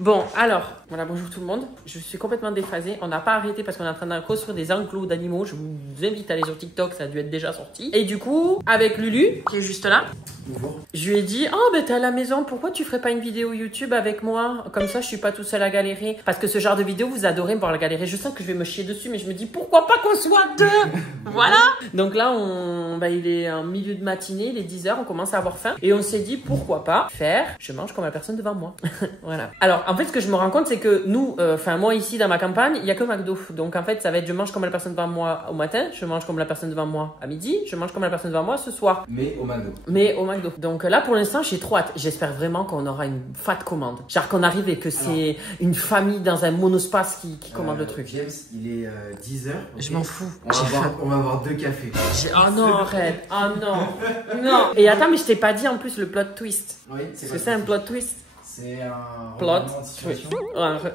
Bon, alors, voilà, bonjour tout le monde. Je suis complètement déphasée. On n'a pas arrêté parce qu'on est en train de construire des enclos d'animaux. Je vous invite à aller sur TikTok, ça a dû être déjà sorti. Et du coup, avec Lulu, qui est juste là, bonjour. Je lui ai dit, oh, ben t'es à la maison, pourquoi tu ferais pas une vidéo YouTube avec moi? Comme ça, je suis pas tout seul à galérer. Parce que ce genre de vidéo, vous adorez me voir galérer. Je sens que je vais me chier dessus, mais je me dis, pourquoi pas qu'on soit deux? Voilà. Donc là, il est en milieu de matinée, il est 10h, on commence à avoir faim. Et on s'est dit, pourquoi pas faire, je mange comme la personne devant moi. Voilà. Alors, en fait, ce que je me rends compte, c'est que nous, moi ici dans ma campagne, il y a que McDo. Donc en fait, ça va être je mange comme la personne devant moi au matin, je mange comme la personne devant moi à midi, je mange comme la personne devant moi ce soir. Mais au McDo. Mais au McDo. Donc là, pour l'instant, j'ai trop hâte. J'espère vraiment qu'on aura une fat commande. Genre qu'on arrive et que c'est une famille dans un monospace qui commande le truc. James, il est 10h. Okay. Je m'en fous. On va avoir 2 cafés. Oh non, arrête. Oh non. Non. Et attends, mais je t'ai pas dit en plus le plot twist. Oui, c'est ce que c'est un plot twist. C'est un plot.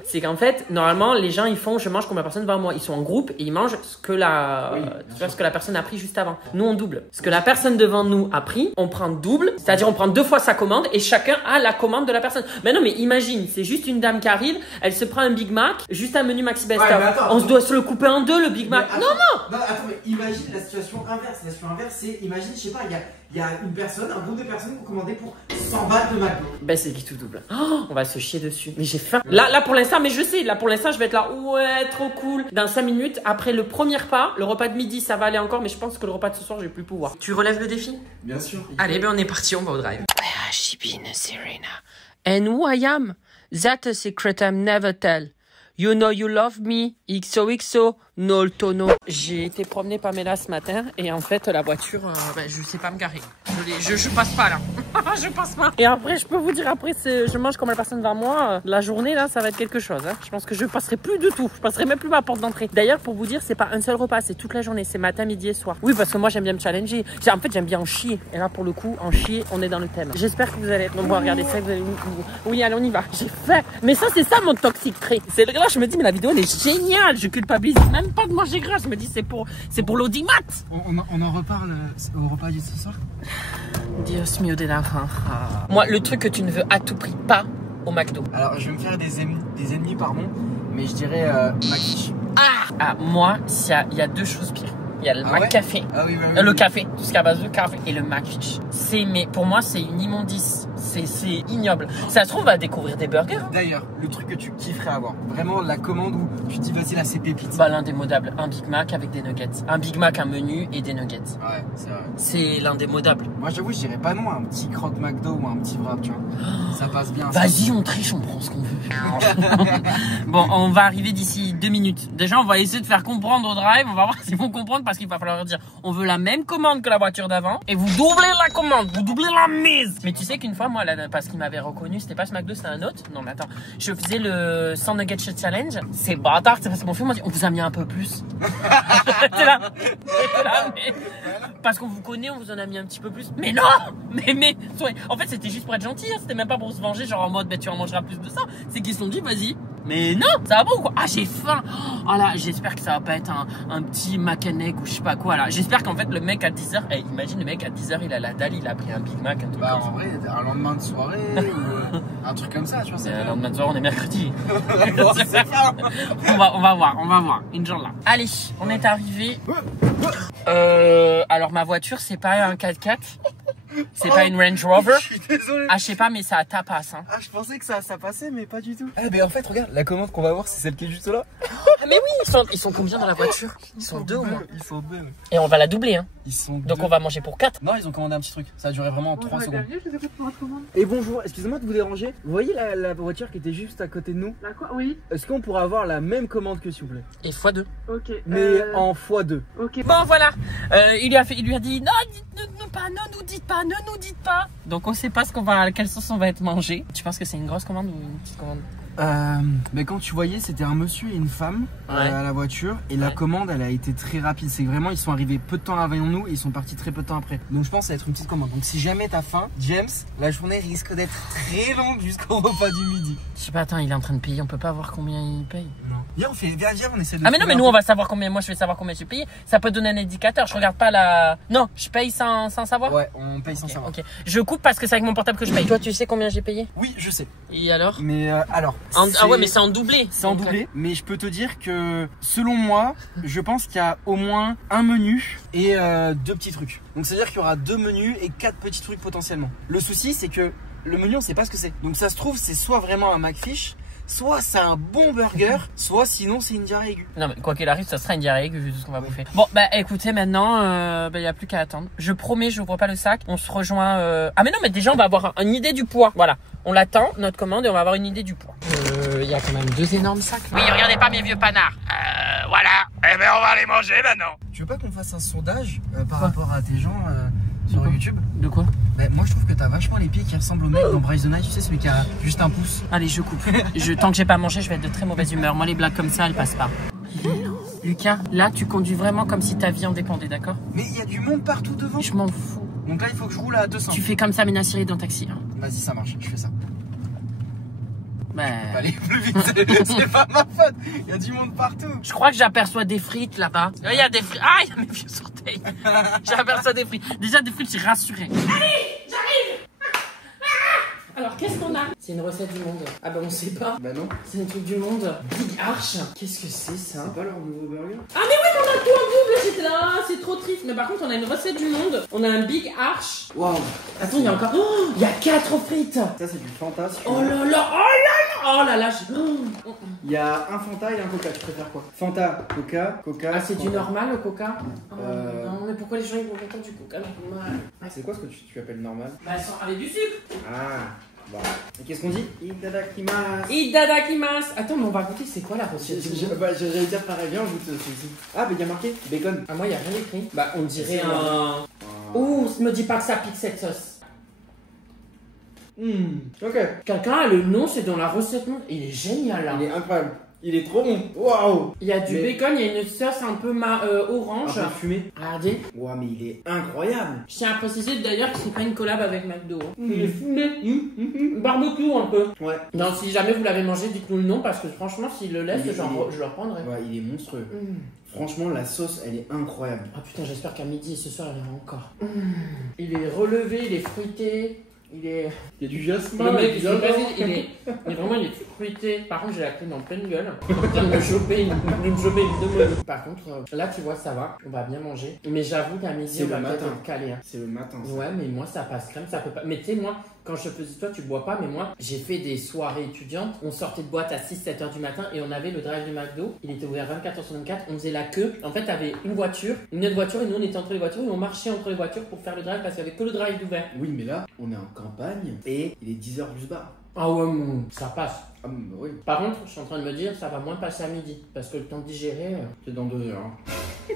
C'est qu'en fait, normalement, les gens ils font je mange comme la personne devant moi. Ils sont en groupe et ils mangent ce que ce que la personne a pris juste avant. Nous on double. Ce que la personne devant nous a pris, on prend double, c'est-à-dire on prend 2 fois sa commande et chacun a la commande de la personne. Mais non, mais imagine, c'est juste une dame qui arrive, elle se prend un Big Mac, juste un menu Maxi Best of. On se doit se le couper en 2 le Big Mac. Attends, non, attends, mais imagine la situation inverse. La situation inverse, c'est imagine, je sais pas, il y a une personne, un groupe de personnes qui ont commandé pour 100 balles de McDo. Ben c'est qui tout double. Oh, on va se chier dessus. Mais j'ai faim. Là pour l'instant, mais je sais, là pour l'instant je vais être là. Ouais, trop cool. Dans 5 minutes, après le premier repas, le repas de midi ça va aller encore, mais je pense que le repas de ce soir je vais plus pouvoir. Tu relèves le défi? Bien sûr. Allez, ben on est parti, on va au drive. Where has she been, Serena? And who I am? That's a secret I'm never tell. You know you love me, XOXO, no tono. J'ai été promener Pamela ce matin et en fait la voiture, je sais pas me garer. Je passe pas là. Je passe pas. Et après, je peux vous dire, après, je mange comme la personne devant moi. La journée là, ça va être quelque chose. Hein. Je pense que je passerai plus du tout. Je passerai même plus ma porte d'entrée. D'ailleurs, pour vous dire, c'est pas un seul repas, c'est toute la journée. C'est matin, midi et soir. Oui, parce que moi j'aime bien me challenger. En fait, j'aime bien en chier. Et là, pour le coup, en chier, on est dans le thème. J'espère que vous allez être nombreux à regarder ça. Vous allez... Oui, allez, on y va. J'ai faim. Mais ça, c'est ça mon toxic trait. C'est là, je me dis, mais la vidéo elle est géniale. Je culpabilise même pas de manger gras. Je me dis, c'est pour l'audimat. On en reparle au repas de ce soir. Dios mio de la Moi, le truc que tu ne veux à tout prix pas au McDo. Alors, je vais me faire des ennemis, pardon, mais je dirais McFish. Moi, il y a 2 choses pires. Il y a le McCafé, le café, tout ce qui est à base de café, et le McFish. Mais pour moi, c'est une immondice. C'est ignoble. Ça se trouve, on va découvrir des burgers. D'ailleurs, le truc que tu kifferais avoir, vraiment la commande où tu te dis, vas-y, là, c'est pépite. Bah, l'indémodable. Un Big Mac avec des nuggets. Un Big Mac, un menu et des nuggets. Ouais, c'est vrai. C'est l'indémodable. Moi, j'avoue, je dirais pas non, un petit croque McDo ou un petit wrap, tu vois. Ça passe bien. Vas-y, on triche, on prend ce qu'on veut. Bon, on va arriver d'ici 2 minutes. Déjà, on va essayer de faire comprendre au drive. On va voir s'ils vont comprendre parce qu'il va falloir leur dire on veut la même commande que la voiture d'avant et vous doublez la commande, vous doublez la mise. Mais tu sais qu'une fois, moi, parce qu'il m'avait reconnu, c'était pas ce McDo, c'était un autre. Non, mais attends, je faisais le 100 nuggets challenge. C'est bâtard, c'est parce que mon film m'a dit on vous a mis un peu plus. T'es là, mais parce qu'on vous connaît, on vous en a mis un petit peu plus. Mais non, mais en fait, c'était juste pour être gentil, hein. C'était même pas pour se venger, genre en mode tu en mangeras plus de ça. C'est qu'ils se sont dit vas-y. Mais non, ça va pas ou quoi? J'ai faim. Oh là, j'espère que ça va pas être un petit Mac and Egg ou je sais pas quoi là. J'espère qu'en fait le mec à 10h, imagine le mec à 10h, il a la dalle, il a pris un Big Mac, un truc en comme ça. vrai, un lendemain de soirée ou un truc comme ça, tu vois. Un lendemain de soirée, on est mercredi. on va voir. Inch'Allah. Allez, on est arrivé. Alors ma voiture, c'est pas un 4x4. C'est pas une Range Rover. Je suis désolé. Je sais pas, mais ça tapasse. Hein. Je pensais que ça passait, mais pas du tout. Mais en fait, regarde, la commande qu'on va voir, c'est celle qui est juste là. Mais oui, ils sont combien dans la voiture? Ils sont 2 au moins. Ils sont 2. Et on va la doubler, hein. Ils sont 2. Donc on va manger pour 4. Non, ils ont commandé un petit truc. Ça a duré vraiment 3 secondes. Et bonjour, excusez-moi de vous déranger. Vous voyez la voiture qui était juste à côté de nous? La quoi? Oui. Est-ce qu'on pourrait avoir la même commande que s'il vous plaît? Et x2. Ok. Mais en x2. Ok. Bon voilà. Il lui a dit non, ne nous dites pas. Donc on sait pas quelle sauce on va être mangé. Tu penses que c'est une grosse commande ou une petite commande? Mais quand tu voyais, c'était un monsieur et une femme à la voiture et la commande elle a été très rapide. C'est vraiment ils sont arrivés peu de temps avant nous et ils sont partis très peu de temps après. Donc je pense que ça va être une petite commande. Donc si jamais t'as faim, James, la journée risque d'être très longue jusqu'au repas du midi. Je sais pas, attends, il est en train de payer, on peut pas voir combien il paye. Non. Viens, on essaie de. Ah mais non, mais nous on va savoir combien. Moi je vais savoir combien j'ai payé. Ça peut donner un indicateur. Je regarde pas la. Non, je paye sans savoir. Ouais, on paye sans savoir. Ok. Je coupe parce que c'est avec mon portable que je paye. Toi, tu sais combien j'ai payé? Oui, je sais. Et alors? Mais alors. Ah ouais, mais c'est en doublé. C'est en doublé. Mais je peux te dire que selon moi, je pense qu'il y a au moins un menu et 2 petits trucs. Donc c'est à dire qu'il y aura 2 menus et 4 petits trucs potentiellement. Le souci, c'est que le menu, on sait pas ce que c'est. Donc ça se trouve, c'est soit vraiment un McFish, soit c'est un bon burger, soit sinon c'est une diarrhée aiguë. Non mais quoi qu'il arrive, ça sera une diarrhée aiguë vu tout ce qu'on va bouffer. Bon bah écoutez maintenant, il y a plus qu'à attendre. Je promets, je n'ouvre pas le sac. On se rejoint. Ah mais non mais déjà on va avoir une idée du poids. Voilà, on l'attend notre commande et on va avoir une idée du poids. Il y a quand même 2 énormes sacs. Oui, regardez pas mes vieux panards. Voilà. Eh ben on va les manger maintenant. Tu veux pas qu'on fasse un sondage par rapport à tes gens sur YouTube? De quoi? Bah, moi je trouve que t'as vachement les pieds qui ressemblent au mec dans Bryce the Night, tu sais, celui qui a juste un pouce. Allez, je coupe. Tant que j'ai pas mangé, je vais être de très mauvaise humeur. Moi, les blagues comme ça, elles passent pas. Lucas, là, tu conduis vraiment comme si ta vie en dépendait, d'accord? Mais il y a du monde partout devant. Je m'en fous. Donc là, il faut que je roule à 200. Tu fais comme ça, Ména Cyril dans Taxi. Hein. Vas-y, ça marche, je fais ça. Bah... Allez, plus vite, c'est pas ma faute. Il y a du monde partout. Je crois que j'aperçois des frites là-bas. Il y a des frites. Ah, il y a mes vieux orteils. J'aperçois des frites. Déjà, des frites, je suis rassuré. Allez, j'arrive. Alors, qu'est-ce qu'on a? C'est une recette du monde. Ah bah on sait pas. Bah non. C'est un truc du monde. Big Arch. Qu'est-ce que c'est ça? C'est pas leur nouveau burger? Ah mais oui, on a tout en double. J'étais là, c'est trop triste. Mais par contre, on a une recette du monde. On a un Big Arch. Waouh. Attends, il y a encore... Oh, il y a 4 frites. Ça, c'est du Fanta. Oh là là, oh là là. Oh là là, Il y a un Fanta et un Coca, tu préfères quoi? Fanta, Coca, Coca. Ah, c'est du normal le Coca? Non, mais pourquoi les gens ils vont content du Coca normal? C'est quoi ce que tu appelles normal? Bah, elles sont avec du sucre. Ah, bon. Et qu'est-ce qu'on dit? Itadakimasu. Itadakimasu. Attends, mais on va goûter, c'est quoi la recette? J'allais dire pareil, viens, on goûte celui-ci. Ah, mais il y a marqué bacon. Ah, moi, il n'y a rien écrit. Bah, on dirait un. Ouh, me dis pas que ça pique cette sauce. Ok. Quelqu'un a le nom, c'est dans la recette non? Il est génial là. Il est incroyable. Il est trop bon. Waouh. Il y a du bacon, il y a une sauce un peu orange. Un peu fumé. Regardez. Waouh, mais il est incroyable. Je tiens à préciser d'ailleurs que c'est pas une collab avec McDo. Il est fumé. Barbecue un peu. Ouais. Non, si jamais vous l'avez mangé, dites-nous le nom parce que franchement, s'il le laisse, je le reprendrai. Ouais, il est monstrueux. Franchement, la sauce, elle est incroyable. Ah putain, j'espère qu'à midi et ce soir, il y en a encore. Il est relevé, il est fruité. Il y a du jasmin. Le mec, il est vraiment il est fruité. Par contre, j'ai la clim en pleine gueule. Il me choper une demi. Par contre, là, tu vois, ça va. On va bien manger. Mais j'avoue qu'à midi, on va peut-être être calé. Hein. C'est le matin. Ça. Ouais, mais moi, ça passe crème, ça peut pas. Mais tu sais, moi, quand je faisais toi, tu bois pas, mais moi, j'ai fait des soirées étudiantes. On sortait de boîte à 6-7 heures du matin et on avait le drive du McDo. Il était ouvert 24h/24. On faisait la queue. En fait, t'avais une voiture, une autre voiture et nous, on était entre les voitures et on marchait entre les voitures pour faire le drive parce qu'il y avait que le drive d'ouvert. Oui, mais là, on est en campagne et il est 10h juste bar. Ah ouais, ça passe. Ah oui. Par contre, je suis en train de me dire, ça va moins passer à midi parce que le temps de digérer. C'est dans 2 heures. Hein.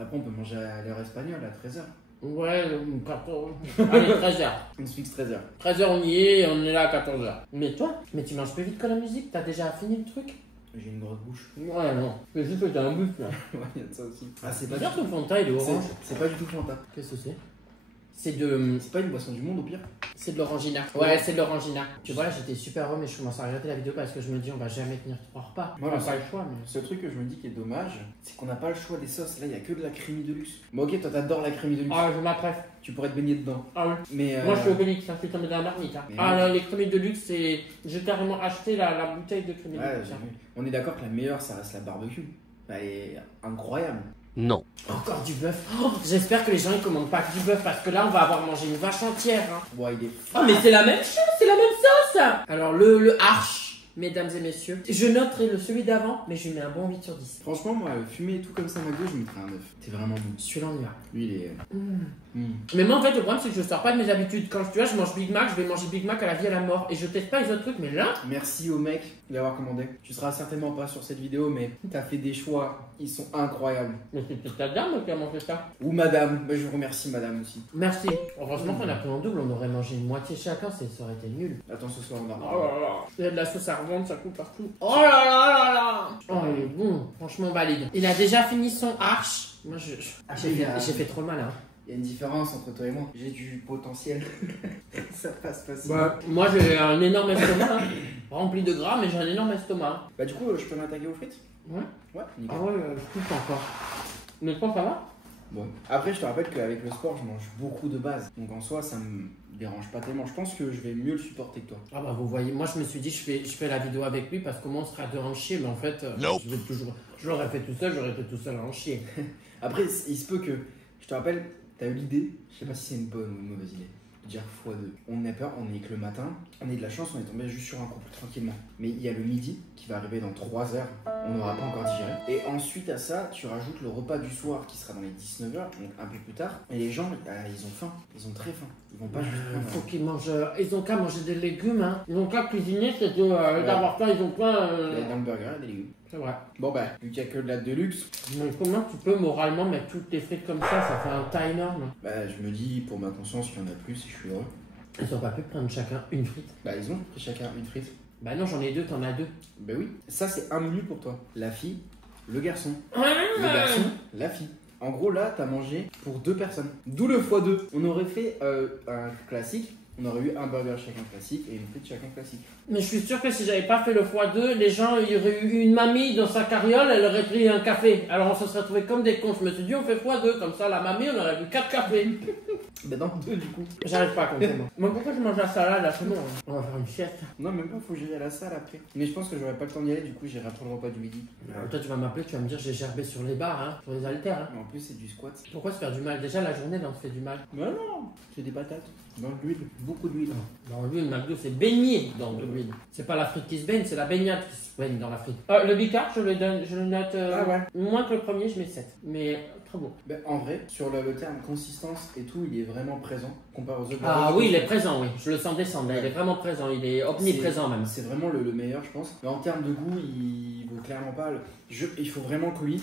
Après, on peut manger à l'heure espagnole à 13h. Ouais, 14. Allez, 13h. On se fixe 13h. 13h, on y est et on est là à 14h. Mais toi, tu manges plus vite que la musique? T'as déjà fini le truc? J'ai une grosse bouche. Ouais, non. Mais juste que t'as un but là. Ouais, il y a de ça aussi. Ah, c'est pas du tout. Fanta, il est orange. C'est pas du tout Fanta. Qu'est-ce que c'est? C'est pas une boisson du monde au pire. C'est de l'orangina. Ouais, c'est de l'orangina. Tu vois, là, j'étais super heureux, mais je commence à regarder la vidéo parce que je me dis, on va jamais tenir 3 repas. Moi, on n'a pas le choix. Mais... Ce truc que je me dis qui est dommage, c'est qu'on n'a pas le choix des sauces. Là, il y a que de la crémie de luxe. Bon, ok, toi, t'adores la crémie de luxe. Ah, je m'apprête. Tu pourrais te baigner dedans. Ah oui. Mais moi, je suis Obélix, hein, je suis tombé dans la marmite. Hein. Ah, là, les crémies de luxe, c'est. J'ai carrément acheté la bouteille de crémie de luxe. Hein. On est d'accord que la meilleure, ça reste la barbecue. Elle est incroyable. Non. Encore du bœuf. Oh, j'espère que les gens ils commandent pas que du bœuf parce que là on va avoir mangé une vache entière. Hein. Ouais, il est. Oh, mais c'est la même chose, c'est la même sauce. Alors le Arch, mesdames et messieurs, je noterai celui d'avant, mais je lui mets un bon 8 sur 10. Franchement, moi, fumé et tout comme ça, McDo, je mettrais un 9. T'es vraiment bon. Celui-là, on y va. Lui, il est. Mais moi en fait le problème c'est que je sors pas de mes habitudes. Quand tu vois je mange Big Mac, je vais manger Big Mac à la vie à la mort et je teste pas les autres trucs, mais là. Merci au mec d'avoir commandé. Tu seras certainement pas sur cette vidéo, mais t'as fait des choix, ils sont incroyables. Mais c'est peut-être ta dame qui a mangé ça. Ou madame, je vous remercie madame aussi. Merci. Heureusement qu'on a pris en double, on aurait mangé une moitié chacun, ça aurait été nul. Attends, ce soir on va. Oh là là. Il y a de la sauce à revendre, ça coule partout. Oh là là là là. Oh il est bon, franchement valide. Il a déjà fini son Arch. Moi j'ai fait trop mal hein. Il y a une différence entre toi et moi. J'ai du potentiel. Ça passe facile. Bah, moi j'ai un énorme estomac, hein, rempli de gras, mais j'ai un énorme estomac. Bah, du coup, je peux m'attaquer aux frites? Ouais. Ouais, nickel. Ah ouais, je kiffe encore. Mais toi, ça va? Bon. Après, je te rappelle qu'avec le sport, je mange beaucoup de base. Donc en soi, ça me dérange pas tellement. Je pense que je vais mieux le supporter que toi. Ah bah vous voyez, moi je me suis dit je fais la vidéo avec lui parce que moi on sera deux à en chier, mais en fait je l'aurais fait tout seul, j'aurais été tout seul à en chier. Après, il se peut que, je te rappelle, t'as eu l'idée, je sais pas si c'est une bonne ou une mauvaise idée, de dire x2. On a peur, on est que le matin, on est de la chance, on est tombé juste sur un couple tranquillement. Mais il y a le midi qui va arriver dans 3 heures, on n'aura pas encore digéré. Et ensuite à ça, tu rajoutes le repas du soir qui sera dans les 19h, donc un peu plus tard. Et les gens, ils ont faim, ils ont très faim. Ils vont pas juste prendre. Faut qu'ils mangent, ils ont qu'à manger des légumes, hein. Ils ont qu'à cuisiner, c'est d'avoir faim, ils ont plein. Dans le burger, il y a des légumes. C'est vrai. Bon bah, vu qu'il n'y a que de la Deluxe. Mais comment tu peux moralement mettre toutes tes frites comme ça fait un tas énorme. Bah je me dis, pour ma conscience, qu'il y en a plus et je suis heureux. Ils ont pas pu prendre chacun une frite. Bah ils ont pris chacun une frite. Bah non, j'en ai deux, t'en as deux. Bah oui, ça c'est un menu pour toi. La fille, le garçon. Ouais. Le garçon, la fille. En gros là, t'as mangé pour 2 personnes. D'où le x2. On aurait fait un classique. On aurait eu un burger chacun classique et une frite chacun classique. Mais je suis sûr que si j'avais pas fait le x2, les gens, il y aurait eu une mamie dans sa carriole, elle aurait pris un café. Alors on se serait trouvé comme des cons. Je me suis dit, on fait x2, comme ça la mamie, on aurait vu 4 cafés. Ben non, 2 du coup. J'arrive pas à compter moi. Mais pourquoi je mange la salade là, c'est bon, hein. On va faire une sieste. Non, même pas, faut que j'aille à la salle après. Mais je pense que j'aurais pas le temps d'y aller, du coup j'irai après le repas du midi. Toi tu vas m'appeler, tu vas me dire j'ai gerbé sur les barres, hein, sur les haltères. Hein. Mais en plus c'est du squat. Pourquoi se faire du mal? Déjà la journée là on se fait du mal. Mais non, c'est des patates. Dans de l'huile, beaucoup d'huile. Dans l'huile, McDo c'est baigné dans de l'huile. C'est pas la frite qui se baigne, c'est la baignade qui se baigne dans la frite. Le bicard, je le note Ah ouais. moins que le premier, je mets 7. Mais très bon. Ben, en vrai, sur le terme consistance et tout, il est vraiment présent comparé aux autres. Ah oui, il est présent, oui. Je le sens descendre. Là. Il est vraiment présent. Il est omniprésent même. C'est vraiment le meilleur, je pense. Mais en termes de goût, il vaut clairement pas. Il faut vraiment que lui,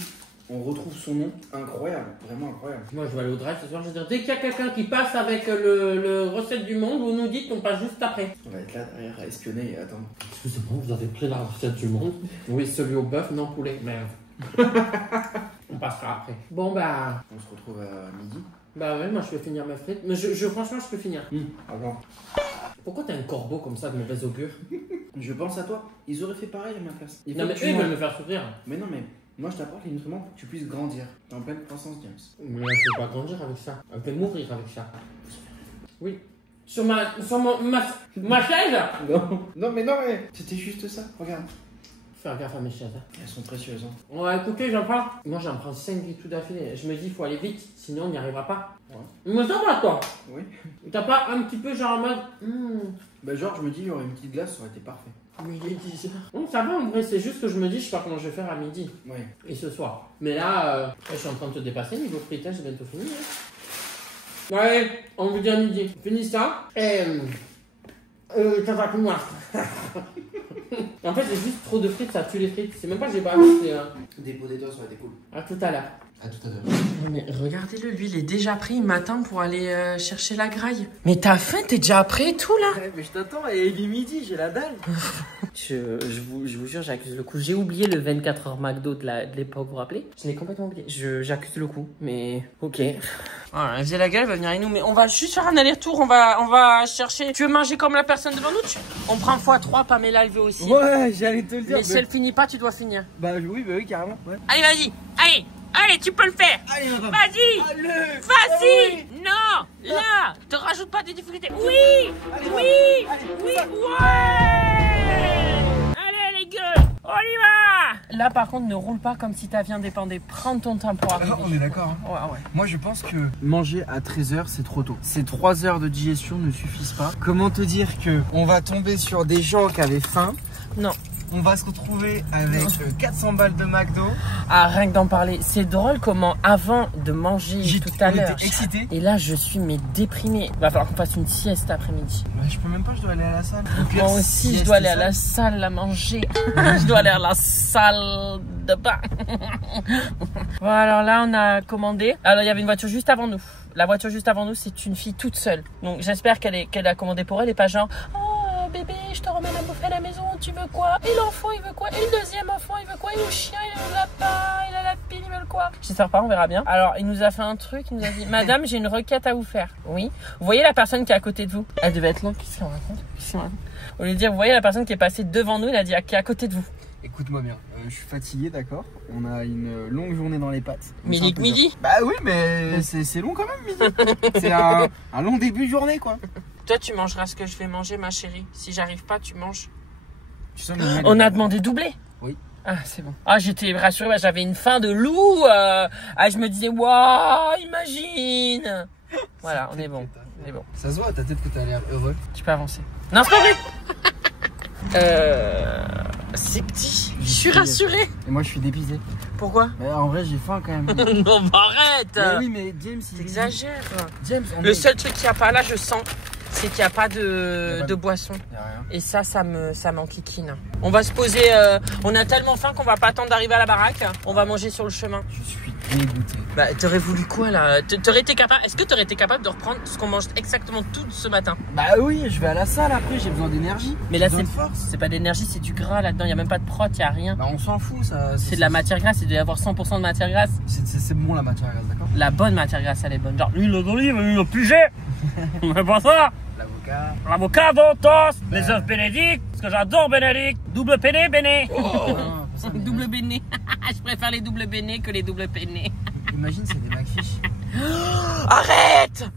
on retrouve son nom. Incroyable, vraiment incroyable. Moi, je vais aller au drive ce soir. Je vais dire, dès qu'il y a quelqu'un qui passe avec le recette du monde, vous nous dites qu'on passe juste après. On va être là derrière à espionner et attendre. Excusez-moi, vous avez pris la recette du monde? Oui, celui au bœuf, non poulet. Merde. On passera après. Bon, bah. On se retrouve à midi. Bah ouais, moi je vais finir mes frites. Mais franchement, je peux finir. Avant. Pourquoi t'as un corbeau comme ça de mauvaise augure? Je pense à toi. Ils auraient fait pareil à ma place. Non, mais eux, ils veulent me faire sourire. Mais non, mais moi je t'apporte les nutriments pour que tu puisses grandir. T'es en pleine croissance, James. Mais là, je vais pas grandir avec ça. Je vais mourir avec ça. Oui. Sur ma chaise? Non, mais c'était juste ça. Regarde. Faire gaffe à mes chaises. Hein. Elles sont précieuses. Hein. Ouais, écoutez, j'en prends. Moi, j'en prends 5 tout d'affilée. Je me dis, il faut aller vite, sinon on n'y arrivera pas. Ouais. Mais ça va, toi? Oui. T'as pas un petit peu genre en mode. Bah, genre, je me dis, il y aurait une petite glace, ça aurait été parfait. Mais il est 10h. Non, ça va en vrai, c'est juste que je me dis, je sais pas comment je vais faire à midi. Ouais. Et ce soir. Mais là, je suis en train de te dépasser niveau fritage, j'ai bientôt fini. Hein. Ouais, on vous dit à midi. Finis ça. Et. Ça va plus moi. En fait, j'ai juste trop de frites, ça tue les frites. C'est même pas que j'ai pas acheté. Des pots d'étoiles, ça aurait été cool. À tout à l'heure. À tout à l'heure. Mais regardez-le, lui, il est déjà prêt. Il m'attend pour aller chercher la graille. Mais t'as faim, t'es déjà prêt et tout là? Ouais, mais je t'attends, et il est midi, j'ai la dalle. je vous jure, j'accuse le coup. J'ai oublié le 24h McDo de l'époque, vous vous rappelez? Je l'ai complètement oublié. J'accuse le coup, mais ok. Voilà, elle faisait la gueule, elle va venir avec nous. Mais on va juste faire un aller-retour, on va chercher. Tu veux manger comme la personne devant nous? On prend x3, Pamela, elle veut aussi. Ouais, j'allais te le dire. Mais si elle finit pas, tu dois finir. Bah oui, carrément. Ouais. Allez, vas-y, allez, tu peux le faire. Allez, vas-y, allez, vas-y. oui. Non, là, te rajoute pas des difficultés. Oui, allez, oui, allez, oui, ouais. Allez, gueule, on y va. Là, par contre, ne roule pas comme si ta vie en dépendait. Prends ton temps pour arriver. On est d'accord. Hein. Ouais. Moi, je pense que manger à 13h, c'est trop tôt. Ces 3 heures de digestion ne suffisent pas. Comment te dire que on va tomber sur des gens qui avaient faim? Non. On va se retrouver avec 400 balles de McDo. Ah, rien que d'en parler. C'est drôle comment, avant de manger tout à l'heure, j'étais excité. Et là, je suis déprimée. Va falloir qu'on fasse une sieste après-midi. Ouais, je peux même pas, je dois aller à la salle. Moi aussi, je dois aller à la salle la manger. Je dois aller à la salle de bain. Bon, alors là, on a commandé. Alors, il y avait une voiture juste avant nous. La voiture juste avant nous, c'est une fille toute seule. Donc, j'espère qu'elle a commandé pour elle et pas genre... bébé, je te remets la bouffe à la maison, tu veux quoi? Et l'enfant, il veut quoi? Et le deuxième enfant, il veut quoi? Et le chien, il a le lapin, il a la pile, ils veulent quoi? J'espère pas, on verra bien. Alors, il nous a fait un truc, il nous a dit, madame, j'ai une requête à vous faire. Oui. Vous voyez la personne qui est à côté de vous? Elle devait être là. Qu'est-ce qu'on raconte? Au lieu de dire, vous voyez la personne qui est passée devant nous, il a dit, qui est à côté de vous. Écoute-moi bien, je suis fatigué, d'accord. On a une longue journée dans les pattes. Midi. Bah oui, mais c'est long quand même, midi. C'est un long début de journée, quoi. Toi, tu mangeras ce que je vais manger, ma chérie. Si j'arrive pas, tu manges. Tu sens On a demandé doublé. Oui. Ah, c'est bon. Ah, j'étais rassurée, j'avais une faim de loup. Je me disais, waouh, imagine. Voilà, on est bon. On est bon. Ça se voit à ta tête que t'as l'air heureux. Tu peux avancer. Non, c'est pas vrai. C'est petit. Je suis rassurée. Et moi, je suis dépisé. Pourquoi? Bah, en vrai, j'ai faim quand même. Non, arrête. Mais oui, mais James, il t'exagères. James, le seul truc qu'il n'y a pas là, je sens, c'est qu'il n'y a pas de boisson. Y a rien. Et ça m'enquiquine. On va se poser. On a tellement faim qu'on va pas attendre d'arriver à la baraque. On va manger sur le chemin. Je suis dégoûté. Bah, t'aurais voulu quoi là? Est-ce que t'aurais été capable de reprendre ce qu'on mange exactement tout ce matin? Bah oui, je vais à la salle après, j'ai besoin d'énergie. Mais là, c'est pas d'énergie, c'est du gras là-dedans. Il n'y a même pas de prot, il n'y a rien. Bah on s'en fout, ça. C'est de la matière grasse, c'est d'avoir 100% de matière grasse. C'est bon la matière grasse, d'accord. La bonne matière grasse, elle est bonne. Genre l'huile d'olive, l'huile au puget. On fait pas ça. L'avocado, toast, les œufs bénédicts, parce que j'adore bénédicts. Double penne, béné. Oh, double béné. Je préfère les doubles béné que les doubles penne. Imagine, c'est des McFish. Arrête!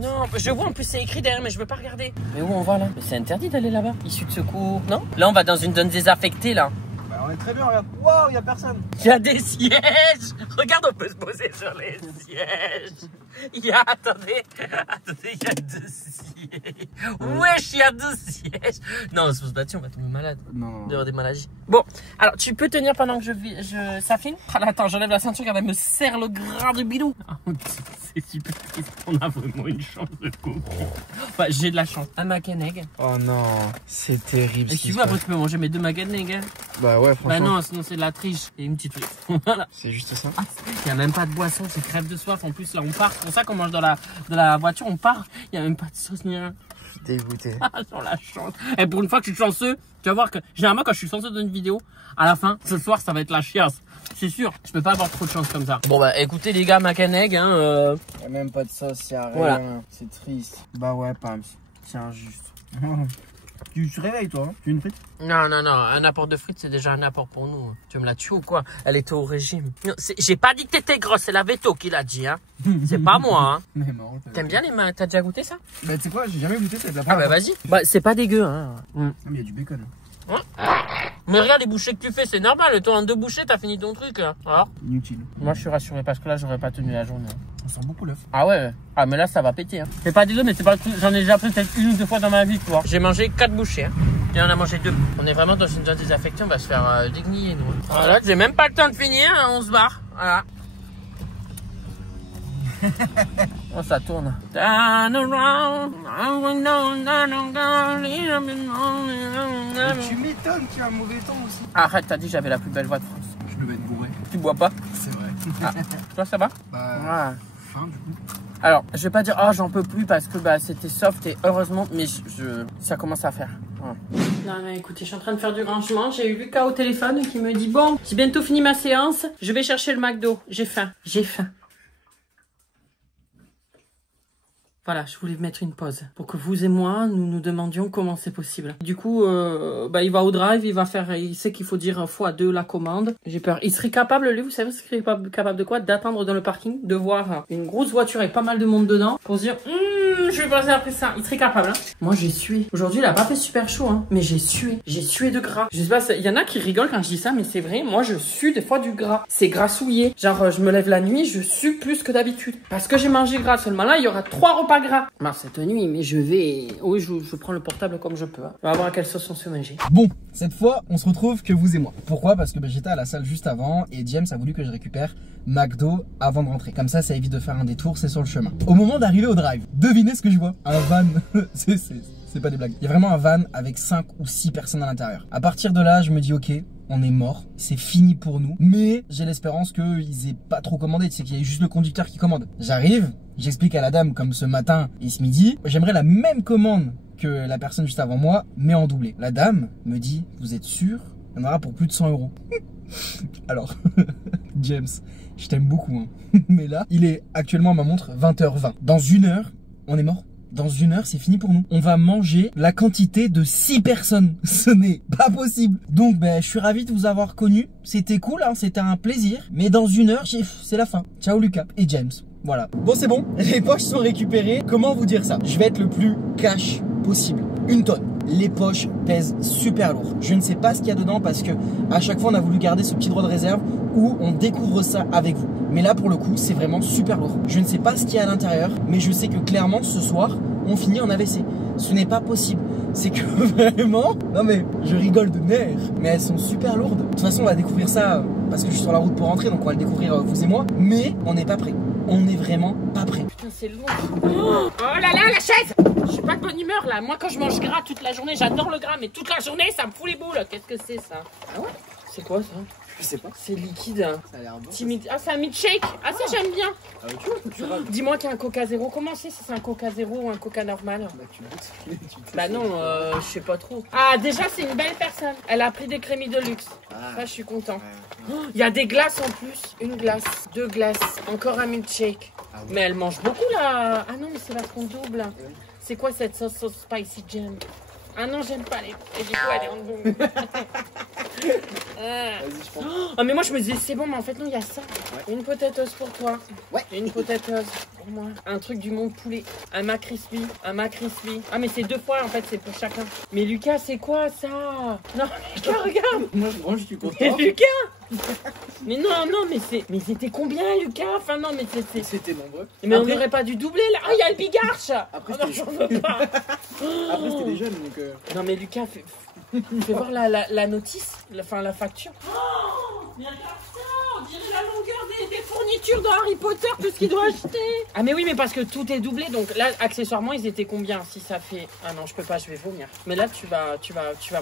Non, je vois en plus c'est écrit derrière, mais je veux pas regarder. Mais où on va là? Mais c'est interdit d'aller là-bas. Issue de secours, non? Là, on va dans une zone désaffectée là. Bah, on est très bien, regarde. Waouh, y a personne. Il y a des sièges. Regarde, on peut se poser sur les sièges. Attendez, il y a 2 sièges. Wesh, il y a 2 sièges. Non, on se pose pas dessus, on va tomber malade. Non. D'avoir des maladies. Bon, alors tu peux tenir pendant que ça filme? Ah, attends, j'enlève la ceinture, regarde, elle me serre le gras de bidou. Oh, c'est super triste, on a vraiment une chance de couple. Enfin, j'ai de la chance. Un mac and egg. Oh non, c'est terrible. Et si tu veux, après tu peux manger mes 2 mac and egg. Bah ouais, franchement. Bah non, sinon c'est de la triche. Et une petite frite. Voilà. C'est juste ça. Il n'y a même pas de boisson, c'est crève de soif. En plus, là, on part. C'est pour ça qu'on mange dans la voiture, on part. Il n'y a même pas de sauce ni rien. Je suis dégoûté. Ah, sur la chance. Et pour une fois que je suis chanceux, tu vas voir que généralement, quand je suis chanceux dans une vidéo, à la fin, ce soir, ça va être la chiasse. C'est sûr, je peux pas avoir trop de chance comme ça. Bon, bah écoutez, les gars, mac and egg, hein. Y a même pas de sauce, y a rien. Voilà. C'est triste. Bah ouais, Pams. Tiens, juste. Tu te réveilles, toi, hein? Tu veux une frite? Non, un apport de frites, c'est déjà un apport pour nous. Tu me la tues ou quoi? Elle était au régime. J'ai pas dit que t'étais grosse, c'est la veto qui l'a dit, hein. C'est pas moi, hein. Mais marrant, t'aimes bien les mains? T'as déjà goûté ça? Bah, tu sais quoi, j'ai jamais goûté, ça va être la première fois. Ah, bah vas-y. Bah, c'est pas dégueu, hein. Non, mais y a du bacon. Ouais. Mais regarde les bouchées que tu fais, c'est normal. Toi, en 2 bouchées, t'as fini ton truc, là. Alors inutile. Moi, je suis rassuré parce que là, j'aurais pas tenu la journée. On sent beaucoup l'œuf. Ah ouais. Ah, mais là, ça va péter. Hein. C'est pas dégueu, mais c'est pas. J'en ai déjà pris peut-être 1 ou 2 fois dans ma vie, tu vois. J'ai mangé 4 bouchées. Hein. Et on a mangé 2. On est vraiment dans une zone désaffectée. On va se faire dégniller, nous. Voilà, j'ai même pas le temps de finir. Hein, on se barre. Voilà. Oh, ça tourne. Tu m'étonnes, tu as un mauvais temps aussi. Arrête, t'as dit que j'avais la plus belle voix de France. Je me vais être bourré. Tu bois pas? C'est vrai. Ah. Toi, ça va? Bah, fin du coup. Alors, je vais pas dire, oh, j'en peux plus parce que bah, c'était soft et heureusement, mais ça commence à faire. Ouais. Non, mais écoutez, je suis en train de faire du rangement. J'ai eu Lucas au téléphone qui me dit, bon, j'ai bientôt fini ma séance. Je vais chercher le McDo. J'ai faim. J'ai faim. Voilà, je voulais mettre une pause pour que vous et moi, nous nous demandions comment c'est possible. Du coup, bah, il va au drive, il sait qu'il faut dire x2 la commande. J'ai peur. Il serait capable, lui, vous savez, il serait capable de quoi? D'attendre dans le parking, de voir une grosse voiture avec pas mal de monde dedans pour se dire, je vais passer après ça. Il serait capable, hein. Moi, j'ai sué. Aujourd'hui, il a pas fait super chaud, hein, mais j'ai sué. J'ai sué de gras. Je sais pas, il y en a qui rigolent quand je dis ça, mais c'est vrai. Moi, je sue des fois du gras. C'est grassouillé. Genre, je me lève la nuit, je sue plus que d'habitude. Parce que j'ai mangé gras. Seulement là, il y aura 3 repas gras. Non, cette nuit, mais je vais... Oui, je prends le portable comme je peux. Hein. On va voir à quelle sauce on se manger. Bon, cette fois, on se retrouve que vous et moi. Pourquoi? Parce que j'étais à la salle juste avant et James a voulu que je récupère McDo avant de rentrer. Comme ça, ça évite de faire un détour, c'est sur le chemin. Au moment d'arriver au drive, devinez ce que je vois. Un van. C'est pas des blagues. Il y a vraiment un van avec 5 ou 6 personnes à l'intérieur. À partir de là, je me dis ok, on est mort, c'est fini pour nous. Mais j'ai l'espérance qu'ils aient pas trop commandé, c'est qu'il y a juste le conducteur qui commande. J'arrive, j'explique à la dame comme ce matin et ce midi, j'aimerais la même commande que la personne juste avant moi, mais en doublé. La dame me dit, vous êtes sûr? Il y en aura pour plus de 100 €. Alors, James, je t'aime beaucoup, hein. Mais là, il est actuellement à ma montre 20h20. Dans 1 heure, on est mort. Dans 1 heure, c'est fini pour nous. On va manger la quantité de 6 personnes. Ce n'est pas possible. Donc, je suis ravi de vous avoir connu. C'était cool, hein, c'était un plaisir. Mais dans 1 heure, c'est la fin. Ciao Lucas et James. Voilà. Bon, c'est bon. Les poches sont récupérées. Comment vous dire ça? Je vais être le plus cash possible. 1 tonne. Les poches pèsent super lourd. Je ne sais pas ce qu'il y a dedans parce que à chaque fois on a voulu garder ce petit droit de réserve où on découvre ça avec vous. Mais là pour le coup c'est vraiment super lourd. Je ne sais pas ce qu'il y a à l'intérieur, mais je sais que clairement ce soir on finit en AVC. Ce n'est pas possible. C'est que vraiment, non mais je rigole de nerfs, mais elles sont super lourdes. De toute façon on va découvrir ça parce que je suis sur la route pour rentrer, donc on va le découvrir vous et moi. Mais on n'est pas prêt. On n'est vraiment pas prêt. Putain, c'est long. Oh là là, la chaise! Je suis pas de bonne humeur là. Moi, quand je mange gras toute la journée, j'adore le gras, mais toute la journée, ça me fout les boules. Qu'est-ce que c'est ça? Ah ouais? C'est quoi ça? Je sais pas. C'est liquide. Ça a l'air bon. Ah, c'est un milkshake. Ah, ça, j'aime bien. Ah, tu vois, Dis-moi qu'il y a un Coca Zéro. Comment c'est si c'est un Coca Zéro ou un Coca normal? Bah, tu goûtes. Bah non, je sais pas trop. Ah, déjà, c'est une belle personne. Elle a pris des crémis de luxe. Ah. Ça, je suis content. Ouais. Il y a des glaces en plus. 1 glace, 2 glaces, encore un milkshake. Ah ouais. Mais elle mange beaucoup là. Ah non, mais c'est parce qu'on double. Oui. C'est quoi cette sauce spicy jam? Ah non, j'aime pas les. Et du coup, elle est en double. Vas-y, je prends. Ah, mais moi, je me disais, c'est bon, mais en fait, non, il y a ça. Ouais. Une potatoes pour toi. Ouais. Et une potatoes pour moi. Un truc du monde poulet. Un McCrispy. Un McCrispy. Ah, mais c'est 2 fois, en fait, c'est pour chacun. Mais Lucas, c'est quoi ça? Non, Lucas, regarde. Moi, je suis content. Mais Lucas! Mais non, non, mais c'est. Mais c'était combien, Lucas? Enfin, non, mais c'est. C'était nombreux. Mais Après- on n'aurait pas dû doubler là. Ah, il y a le bigarche. Après, Oh non, j'en veux pas. Après, c'était des jeunes, donc. Non, mais Lucas, fais voir la notice, la facture. Oh, mais regarde ça, on dirait la longueur des fournitures de Harry Potter, tout ce qu'il doit acheter. Ah, mais oui, mais parce que tout est doublé, donc là, accessoirement, ils étaient combien? Si ça fait. Ah non, je peux pas, je vais vomir. Mais là, tu vas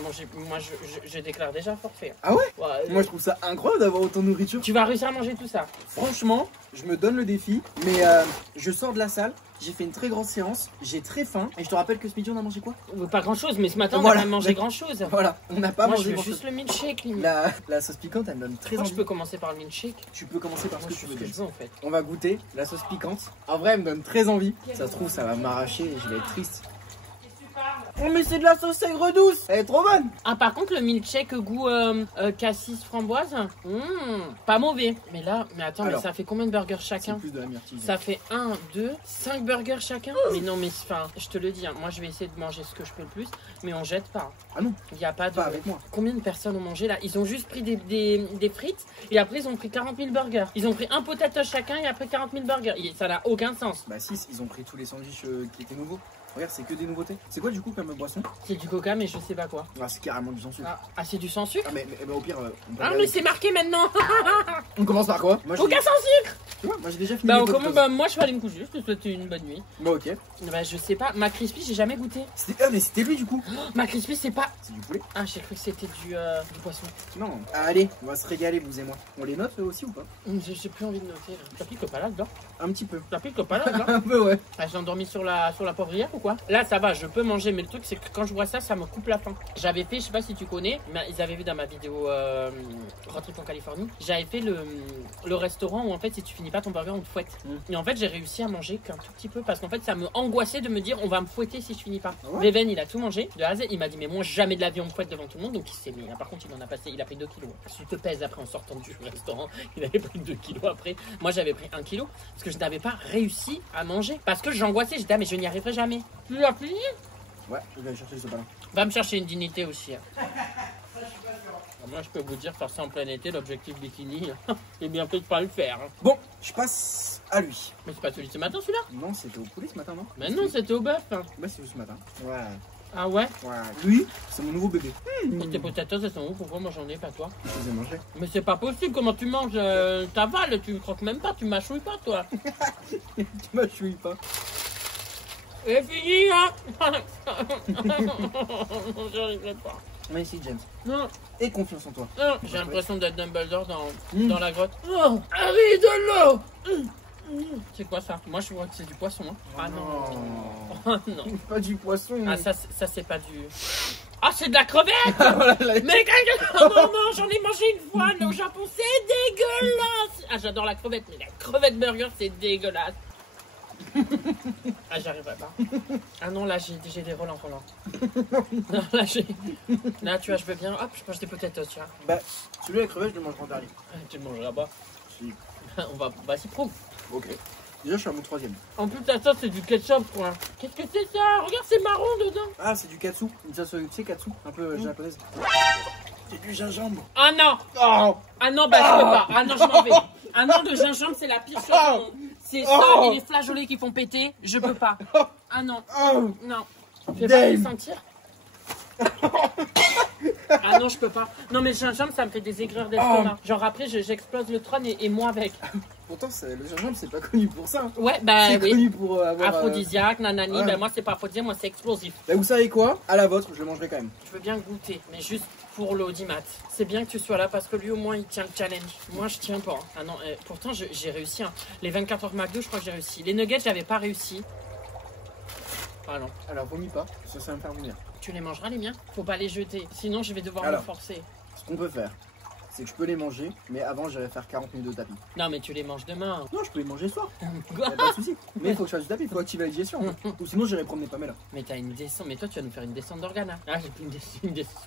manger. Moi, je déclare déjà forfait. Ah ouais? Ouais, Moi, je trouve ça incroyable d'avoir autant de nourriture. tu vas réussir à manger tout ça. Franchement, je me donne le défi, mais je sors de la salle, j'ai fait une très grande séance, j'ai très faim, et je te rappelle que ce midi on a mangé quoi? Pas grand chose, mais ce matin, Voilà. on a pas mangé grand chose. Voilà, on n'a pas Moi, je mangé veux grand juste chose. le milkshake, limite. La sauce piquante, elle me donne très Moi, envie. je peux commencer par le milkshake. Tu peux commencer par ce Moi, que je tu suis veux. ce que je James. veux en fait. On va goûter la sauce piquante. En vrai, elle me donne très envie. Ça se trouve, ça va m'arracher et je vais être triste. Oh, mais c'est de la sauce aigre douce. Elle est trop bonne. Ah, par contre, le milkshake goût cassis framboise, pas mauvais. Mais là, mais attends, Alors, mais ça fait combien de burgers C'est chacun? plus de la myrtille. Ça fait 1, 2, 5 burgers chacun. Mais non, mais enfin, je te le dis, hein, moi je vais essayer de manger ce que je peux le plus, mais on jette pas. Ah non, Il n'y a pas de. pas avec moi. Combien de personnes ont mangé là? Ils ont juste pris des frites et après ils ont pris 40 000 burgers. Ils ont pris un potato chacun et après 40 000 burgers. Ça n'a aucun sens. Bah si, ils ont pris tous les sandwichs qui étaient nouveaux. Regarde, c'est que des nouveautés. C'est quoi du coup comme boisson? C'est du coca, mais je sais pas quoi. Ah, c'est carrément du sans sucre. Ah, c'est du sans sucre? Ah, mais au pire, on peut Ah, regarder. mais c'est marqué maintenant! On commence par quoi? Moi, Coca sans sucre! Tu vois, moi j'ai déjà fini. Bah, mes on Doritos. commence, bah, moi je vais aller me coucher, je te souhaite une bonne nuit. Bah ok. Bah, je sais pas, McCrispy, j'ai jamais goûté. Mais c'était lui du coup. McCrispy, c'est pas. C'est du poulet. Ah, j'ai cru que c'était du poisson. Non. Allez, on va se régaler vous et moi. On les note aussi ou pas? J'ai plus envie de noter là. T'as pris le pas là-dedans? Un petit peu. T'as pris le pas là-dedans? Un peu ouais. Ah, j'ai endormi sur la poivrière ou quoi? Là, ça va, je peux manger, mais le truc, c'est que quand je vois ça, ça me coupe la faim. J'avais fait, je sais pas si tu connais, mais ils avaient vu dans ma vidéo Road Trip en Californie, j'avais fait le restaurant où en fait, si tu finis pas ton burger, on te fouette. Et en fait, j'ai réussi à manger qu'un tout petit peu parce qu'en fait, ça me angoissait de me dire, on va me fouetter si je finis pas. Ah ouais? Leven, il a tout mangé de A à Z. Il m'a dit, mais moi, jamais de la vie, on me fouette devant tout le monde. Donc, il s'est mis. Par contre, il en a passé, il a pris 2 kilos. Tu te pèses après en sortant du restaurant. Il avait pris 2 kilos après. Moi, j'avais pris 1 kilo parce que je n'avais pas réussi à manger. Parce que j'angoissais. J'étais, ah, mais je n'y arriverai jamais. Tu l'as fini? Ouais, je vais aller chercher ce ballon. Va me chercher une dignité aussi. Hein. Moi, je peux vous dire, faire ça en plein été, l'objectif bikini, c'est bien fait de pas le faire. Hein. Bon, je passe à lui. Mais c'est pas celui de ce matin, celui-là? Non, c'était au poulet ce matin, non? Mais non, c'était au bœuf. Hein. Bah, c'est ce matin. Ouais. Ah ouais? Ouais. Lui, c'est mon nouveau bébé. Et tes potatoes, elles sont où? Pourquoi moi j'en ai pas, toi? Je les ai mangés. Mais c'est pas possible, comment tu manges? T'avales, tu croques même pas, tu mâchouilles pas, toi. Tu m'achouilles pas. C'est fini, hein? J'arriverai pas. Mais si, James. Non, Et confiance en toi. non. J'ai l'impression d'être Dumbledore dans la grotte. Oh, Harry, de l'eau. C'est quoi ça? Moi je vois que c'est du poisson. Hein. Ah non. Oh non. Pas du poisson. Ah ça c'est pas du... Ah c'est de la crevette. Mais oh, non, j'en ai mangé une fois au Japon, c'est dégueulasse. Ah j'adore la crevette, mais la crevette burger c'est dégueulasse. Ah j'arriverai pas. Ah non là j'ai des relents. Non là tu vois je veux bien. Hop je mange des potatoes tu vois. Bah celui avec crevette je le mange en dernier. Tu le mangeras pas. Si. On va... Vas-y prouve. Ok. Déjà je suis à mon 3ème. En plus ça c'est du ketchup quoi. Qu'est-ce que c'est ça? Regarde c'est marron dedans. Ah c'est du katsu. Une sauce, tu sais katsu, un peu japonaise. C'est du gingembre. Ah non. Oh. Ah non bah je peux pas. Ah non je m'en vais. Ah non de gingembre c'est la pire chose au monde. C'est ça et les flageolets qui font péter. Je peux pas. Ah non. Non. Fais pas les sentir. Ah non je peux pas. Non mais le gingembre ça me fait des aigreurs d'estomac. Genre après j'explose le trône et moi avec. Pourtant le gingembre c'est pas connu pour ça. Ouais bah c'est oui. connu pour avoir... Aphrodisiaque, nanani. Ouais. Ben moi c'est pas aphrodisiaque, moi c'est explosif. Bah vous savez quoi? À la vôtre, je le mangerai quand même. Je veux bien goûter, mais juste pour l'audimat. C'est bien que tu sois là parce que lui au moins il tient le challenge. Moi je tiens pas. Ah non, pourtant j'ai réussi. Hein. Les 24 heures McDo, je crois que j'ai réussi. Les nuggets, j'avais pas réussi. Ah non. Alors vomis pas, ça va me faire vomir. Tu les mangeras les miens? Faut pas les jeter, sinon je vais devoir Alors. me forcer. Ce qu'on peut faire, c'est que je peux les manger, mais avant j'irai faire 40 minutes de tapis. Non mais tu les manges demain. Non, je peux les manger ce soir. Quoi? Y'a pas de soucis. Mais il faut que je fasse du tapis, il faut activer la digestion. Ou sinon j'irai promener Pamela. Mais t'as une descente, mais toi tu vas nous faire une descente d'organes. Hein. Ah j'ai plus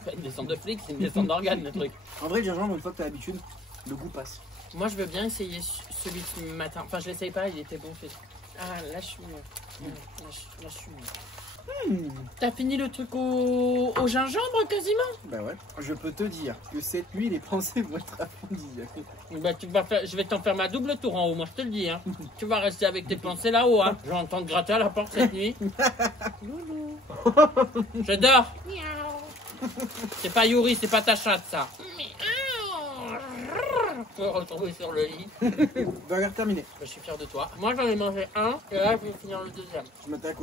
pas une descente de flic, c'est une descente d'organes le truc. En vrai, le gingembre, une fois que t'as l'habitude, le goût passe. Moi je veux bien essayer celui de ce matin. Enfin je l'essaye pas, il était bon fait. Ah là je suis mieux. Là je suis mieux. T'as fini le truc au gingembre quasiment? Bah ouais. Je peux te dire que cette nuit, les pensées vont être aphrodisiaques. Bah tu vas faire, je vais t'en faire ma double tour en haut, moi je te le dis. Hein. Tu vas rester avec tes pensées là-haut. Hein. Je vais entendre gratter à la porte cette nuit. Loulou. Je dors. C'est pas Yuri, c'est pas ta chatte ça. Faut retrouver sur le lit. Burger terminé. Je suis fier de toi. Moi j'en ai mangé un et là je vais finir le deuxième. Je m'attaque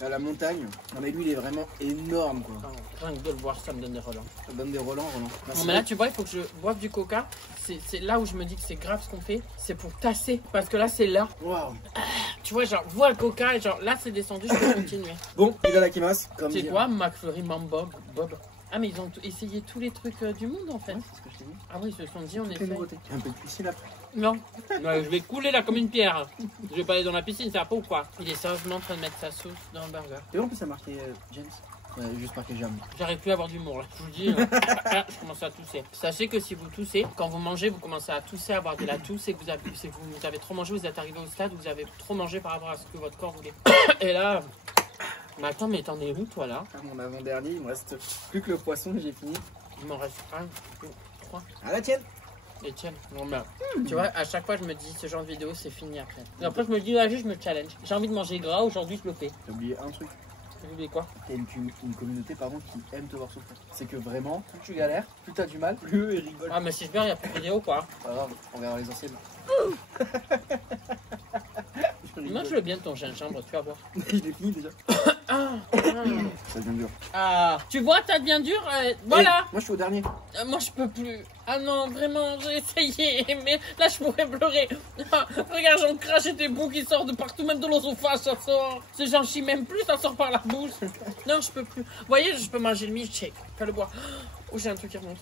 à la montagne. Non mais lui, il est vraiment énorme quoi. Rien que de le voir, ça me donne des relents. Ça donne des relents. Non mais là tu vois, il faut que je boive du coca. C'est là où je me dis que c'est grave ce qu'on fait. C'est pour tasser. Parce que là c'est là. Waouh. Tu vois, genre, vois le coca et genre là c'est descendu, je peux continuer. Bon, il a la kimas. Comme C'est dire. quoi McFlurry Bob? Ah mais ils ont essayé tous les trucs du monde en fait. Ouais, c'est ce que je t'ai dit. Ah oui, ils se sont dit on est Quelle fait. nouveauté. Un peu de piscine après. Non, ouais, je vais couler là comme une pierre. Je vais pas aller dans la piscine, ça va pas ou quoi? Il est sérieusement en train de mettre sa sauce dans le burger. Et en plus, ça a marqué James. Juste marqué Jam. J'arrive plus à avoir d'humour là, je vous dis. Je commence à tousser. Sachez que si vous toussez, quand vous mangez, vous commencez à tousser, à avoir de la tousse et que vous avez trop mangé, vous êtes arrivé au stade où vous avez trop mangé par rapport à ce que votre corps voulait. Et là. Mais attends, mais t'en es où toi là? À mon avant-dernier, il me reste plus que le poisson et j'ai fini. Il m'en reste 1, 2, 3. À la tienne. Et tiens, non mais, tu vois, à chaque fois je me dis ce genre de vidéo c'est fini après. Et après je me dis, vas-y, je me challenge. J'ai envie de manger gras, aujourd'hui je le fais. J'ai oublié un truc. J'ai oublié quoi? T'as une communauté pardon qui aime te voir souffrir. C'est que vraiment, plus tu galères, plus t'as du mal, plus eux ils rigolent. Ah mais si je meurs, il n'y a plus de vidéo quoi. Pas grave, on verra les anciennes. Moi je veux bien ton gingembre, tu vas voir. Il est fini déjà. Ça devient dur. Ah, tu vois, ça devient dur. Voilà. Moi je suis au dernier. Moi je peux plus. Ah non, vraiment, j'ai essayé, mais là je pourrais pleurer. Ah, regarde, j'en crache des bouts qui sortent de partout, même de l'osophage, ça sort. Si j'en chie même plus, ça sort par la bouche. Non, je peux plus. Vous voyez, je peux manger le milkshake. Fais le boire. Oh, j'ai un truc qui remonte.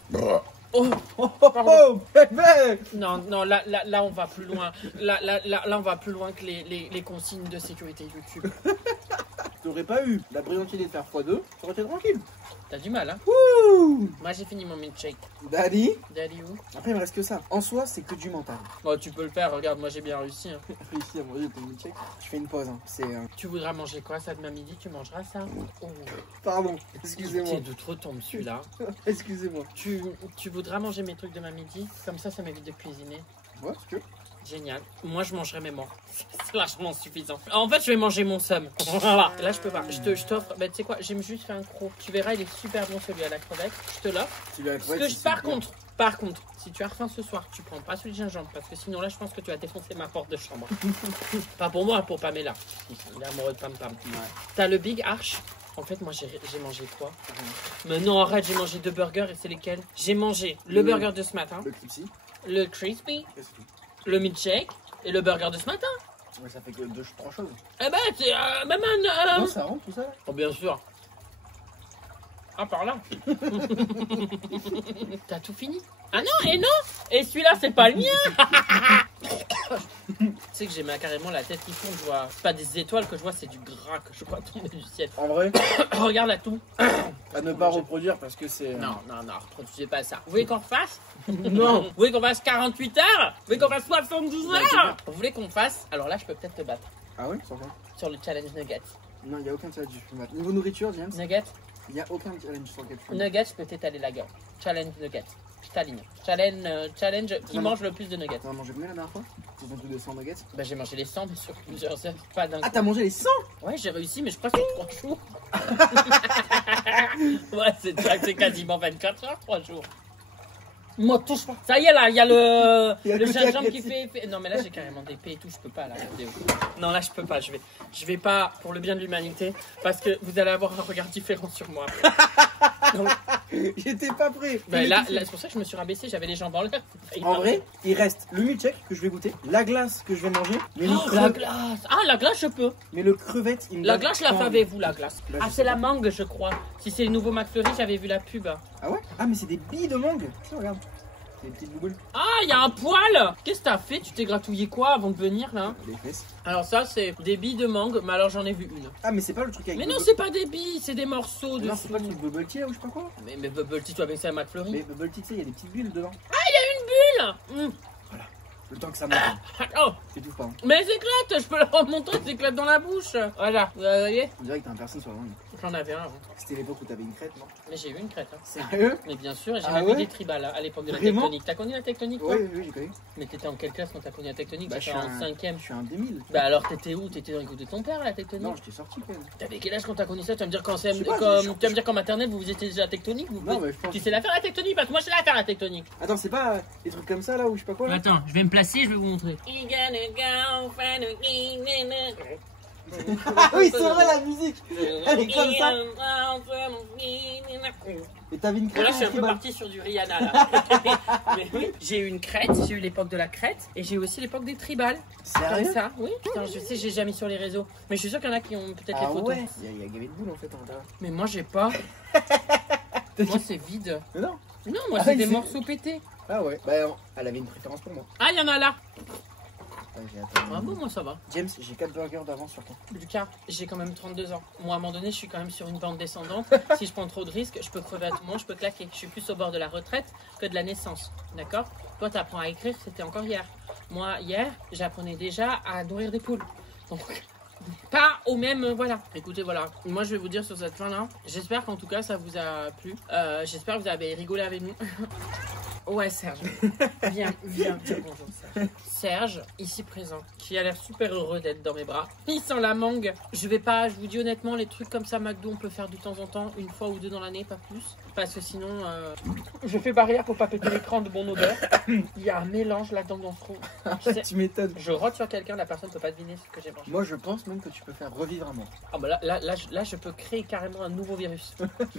Oh, pardon. Non, là, on va plus loin. Là, on va plus loin que les consignes de sécurité YouTube. T'aurais pas eu la brillante idée de faire x2, t'aurais été tranquille. T'as du mal, hein? Wouh! Moi, j'ai fini mon milkshake. Daddy. Daddy où? Après, il me reste que ça. En soi, c'est que du mental. Bon, tu peux le faire, regarde, moi j'ai bien réussi. Hein. Réussi à manger ton milkshake. Je fais une pause. Hein. C'est. Tu voudras manger quoi ça demain midi? Tu mangeras ça? Oh. Pardon, excusez-moi. C'est de trop tombe celui-là. Excusez-moi. Tu voudras manger mes trucs demain midi? Comme ça m'évite de cuisiner. Ouais, si tu veux. Génial. Moi, je mangerai mes morts. C'est largement suffisant. En fait, je vais manger mon somme. Voilà. Là, je peux pas. Je t'offre. Bah, tu sais quoi? J'ai juste fait un croc. Tu verras, il est super bon celui à la crevette. Je te l'offre. Par contre, si tu as faim ce soir, tu prends pas celui de gingembre. Parce que sinon, là, je pense que tu vas défoncer ma porte de chambre. Pas pour moi, pour Pamela. Il est amoureux de Pam Pam. Ouais. T'as le Big Arch. En fait, moi, j'ai mangé quoi? Mais non, arrête, j'ai mangé 2 burgers et c'est lesquels? J'ai mangé le burger de ce matin, le crispy, le milkshake et le burger de ce matin. Ouais, ça fait que 3 choses. Eh ben, c'est... Non, ça rentre tout ça? Oh, bien sûr. Ah, par là. T'as tout fini? Ah non, et non. Et celui-là, c'est pas le mien. Tu sais que j'ai carrément la tête qui fond, je vois. C'est pas des étoiles que je vois, c'est du gras que je vois tomber du ciel. En vrai, regarde là tout. À ne pas reproduire parce que c'est... Non, reproduisez pas ça. Vous voulez qu'on refasse? Non. Vous voulez qu'on fasse 48 heures? Vous voulez qu'on fasse 72 heures? Vous voulez qu'on fasse? Alors là, je peux peut-être te battre. Ah ouais? Sur quoi? Sur le challenge Nuggets. Non, il n'y a aucun challenge. Niveau nourriture, James, Nuggets? il n'y a aucun challenge sur lequel tu peux. Nuggets, je peux t'étaler la gueule. Challenge Nuggets. Je t'aligne. Challenge qui mange le plus de nuggets. T'en as mangé combien la dernière fois? Ils ont plus de 100 nuggets? Bah j'ai mangé les 100 mais sur plusieurs heures, pas d'un coup. Ah, t'as mangé les 100? Ouais, j'ai réussi mais je crois que c'est 3 jours. Ouais, c'est quasiment 24 heures, 3 jours. Moi, touche pas. Ça y est là, il y a le gingembre qui fait... Non mais là j'ai carrément des pets et tout, je peux pas là. Non là je peux pas, je vais pas pour le bien de l'humanité parce que vous allez avoir un regard différent sur moi. Donc, j'étais pas prêt. Bah, là c'est pour ça que je me suis rabaissé, j'avais les jambes en l'air. En vrai, il reste le milkshake que je vais goûter, la glace que je vais manger, mais la glace. Ah la glace je peux. Mais le crevette, il me La glace, je la savais vous la glace. Là, ah c'est la mangue je crois. Si c'est le nouveau McFlurry, j'avais vu la pub. Ah ouais? Ah mais c'est des billes de mangue. Tiens, regarde. C'est des petites boules. Ah il y a un poil. Qu'est-ce que t'as fait? Tu t'es gratouillé quoi avant de venir là? Les fesses. Alors ça c'est des billes de mangue, mais alors j'en ai vu une. Ah mais c'est pas le truc avec... Mais non c'est pas des billes, c'est des morceaux de... Non c'est pas le truc bubble tea là ou je sais pas quoi. Mais bubble tea tu avais ça à McFlurry? Mais bubble tea tu sais il y a des petites bulles dedans. Ah il y a une bulle. Voilà. Le temps que ça monte. Oh T'étouffes pas. Hein. mais elles éclatent, je peux leur remontrer, elles éclatent dans la bouche. Voilà, vous voyez? On dirait que t'as un piercing sur la langue. J'en avais un avant. C'était l'époque où t'avais une crête, non? Mais j'ai eu une crête. Hein. Sérieux? Mais bien sûr, j'ai Ah même ouais? eu des tribales à l'époque de la Vraiment? tectonique. T'as connu la tectonique toi? Oui, j'ai connu. Mais t'étais en quelle classe quand t'as connu la tectonique? Bah, T'étais en 5ème. Je suis un 2000. Bah alors t'étais où? T'étais dans les coups de ton père la tectonique? Non, j'étais sorti quand même. T'avais quel âge quand t'as connu ça? Tu vas me dire quand c'est Je sais pas, comme je- tu vas me dire qu'en maternelle vous étiez déjà tectonique? Non, mais je pense. Tu sais la faire la tectonique parce que moi je sais la faire la tectonique. Attends, c'est pas des trucs comme ça là ou je sais pas quoi là? Attends, je vais me placer, je vais vous montrer. Ah oui, c'est vrai la musique. Elle est comme ça. Et t'avais une crête. Voilà, je suis un peu tribale. parti sur du Rihanna là. Mais oui, j'ai eu une crête, j'ai eu l'époque de la crête et j'ai eu aussi l'époque des tribales. Comme Sérieux? ça, oui. Putain, je sais, j'ai jamais mis sur les réseaux. Mais je suis sûr qu'il y en a qui ont peut-être les Ah photos. ouais. Il y a gavé de boules en fait en intérieur. Mais moi j'ai pas. Moi c'est vide. Mais non. Non, moi Ah c'est oui, des c'est- morceaux pétés. Ah ouais. Bah elle avait une préférence pour moi. Ah, il y en a là. Ouais, j'ai attendu. Ah bon, moi ça va. James, j'ai 4 burgers d'avance sur toi. Lucas, j'ai quand même 32 ans. Moi, à un moment donné, je suis quand même sur une pente descendante. Si je prends trop de risques, je peux crever à tout moment, je peux claquer. Je suis plus au bord de la retraite que de la naissance. D'accord? Toi, tu apprends à écrire, c'était encore hier. Moi, hier, j'apprenais déjà à nourrir des poules. Donc, pas au même... voilà. Écoutez, voilà. Moi, je vais vous dire sur cette fin-là. J'espère qu'en tout cas, ça vous a plu. J'espère que vous avez rigolé avec nous. Ouais, Serge. Viens dire bonjour, Serge. Serge, ici présent, qui a l'air super heureux d'être dans mes bras. Il sent la mangue. Je vous dis honnêtement, les trucs comme ça, McDo, on peut faire de temps en temps, une fois ou deux dans l'année, pas plus. Parce que sinon, je fais barrière pour pas péter l'écran de mon odeur. Il y a un mélange là-dedans dans ce trou. Tu m'étonnes. Je rote sur quelqu'un, la personne peut pas deviner ce que j'ai mangé. Moi je pense même que tu peux faire revivre un mort. Ah bah là, je peux créer carrément un nouveau virus.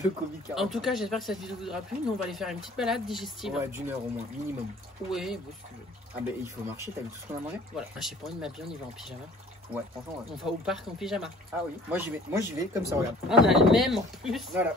Le Covid 40. En tout cas, j'espère que cette vidéo vous aura plu. Nous, on va aller faire une petite balade digestive. Ouais, d'une heure au moins, minimum. Oui, bon, si tu veux. Ah bah il faut marcher, t'as vu tout ce qu'on a mangé? Voilà. Ah, j'ai pas envie de m'habiller, on y va en pyjama. Ouais, franchement ouais. On va au parc en pyjama. Ah oui. Moi j'y vais comme ça, regarde. On a le même en plus. Voilà.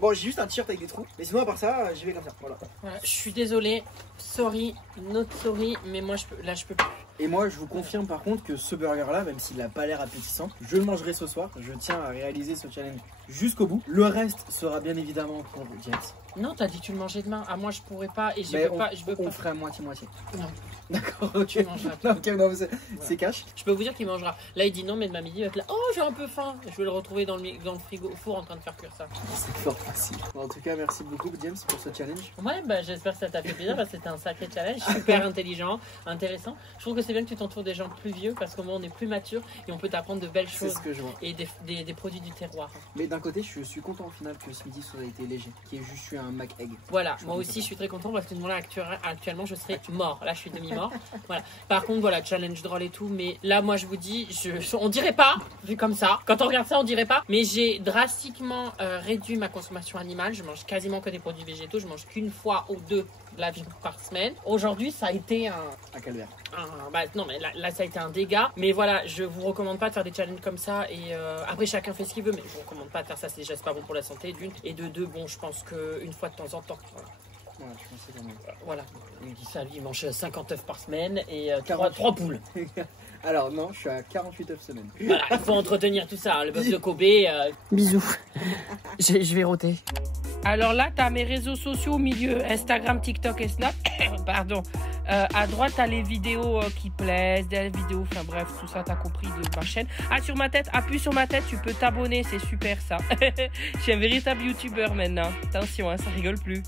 Bon, j'ai juste un t-shirt avec des trous. Mais sinon à part ça, j'y vais comme ça. Voilà. Voilà, je suis désolée, sorry, not sorry, mais moi je peux plus. Et moi je vous confirme par contre que ce burger là, même s'il a pas l'air appétissant, je le mangerai ce soir. Je tiens à réaliser ce challenge jusqu'au bout. Le reste sera bien évidemment pour vous, James. Non, t'as dit que tu le mangeais demain. Ah, moi je pourrais pas et Mais je veux on pas. ferait à moitié-moitié. Non, D'accord, ok. tu mangeras. Non, ok, non, mais c'est cash. Je peux vous dire qu'il mangera. Là, il dit non, mais demain midi, il va être là. Oh, j'ai un peu faim. Je vais le retrouver dans le frigo, au four en train de faire cuire ça. C'est fort facile. Bon, en tout cas, merci beaucoup, James, pour ce challenge. Ouais, bah j'espère que ça t'a fait plaisir parce que c'était un sacré challenge, super intelligent, intéressant. Je trouve que c'est bien que tu t'entoures des gens plus vieux parce qu'au moins on est plus mature et on peut t'apprendre de belles C'est choses ce que je vois. et des produits du terroir. Mais d'un côté, je suis content au final que ce midi ça ait été léger, qu'il y ait juste eu un Mac Egg. Voilà, moi aussi je suis très content parce que là actuellement je serais mort. Là je suis demi-mort. Voilà. Par contre voilà, challenge drôle et tout, mais là moi je vous dis, on dirait pas, vu comme ça. Quand on regarde ça on dirait pas, mais j'ai drastiquement réduit ma consommation animale. Je mange quasiment que des produits végétaux, je mange qu'une fois ou deux de la viande par semaine. Aujourd'hui ça a été Un calvaire. bah non mais là ça a été un dégât. Mais voilà, je vous recommande pas de faire des challenges comme ça et après chacun fait ce qu'il veut, mais je vous recommande pas de faire ça, c'est déjà pas bon pour la santé d'une, et de deux, bon je pense qu'une fois de temps en temps, voilà. Ouais, je pense que c'est pas mal. Voilà, il dit ça, lui il mange 50 œufs par semaine et 40. 3 poules. Alors non, je suis à 48 œufs semaine. Voilà, il faut entretenir tout ça, hein, le bœuf de Kobe. Bisous. Je vais roter. Alors là, tu as mes réseaux sociaux au milieu, Instagram, TikTok et Snap. Pardon. À droite, tu as les vidéos qui plaisent, des vidéos, enfin bref, tout ça, tu as compris de ma chaîne. Ah, sur ma tête, appuie sur ma tête, tu peux t'abonner, c'est super ça. Je suis un véritable youtubeur maintenant. Attention, hein, ça rigole plus.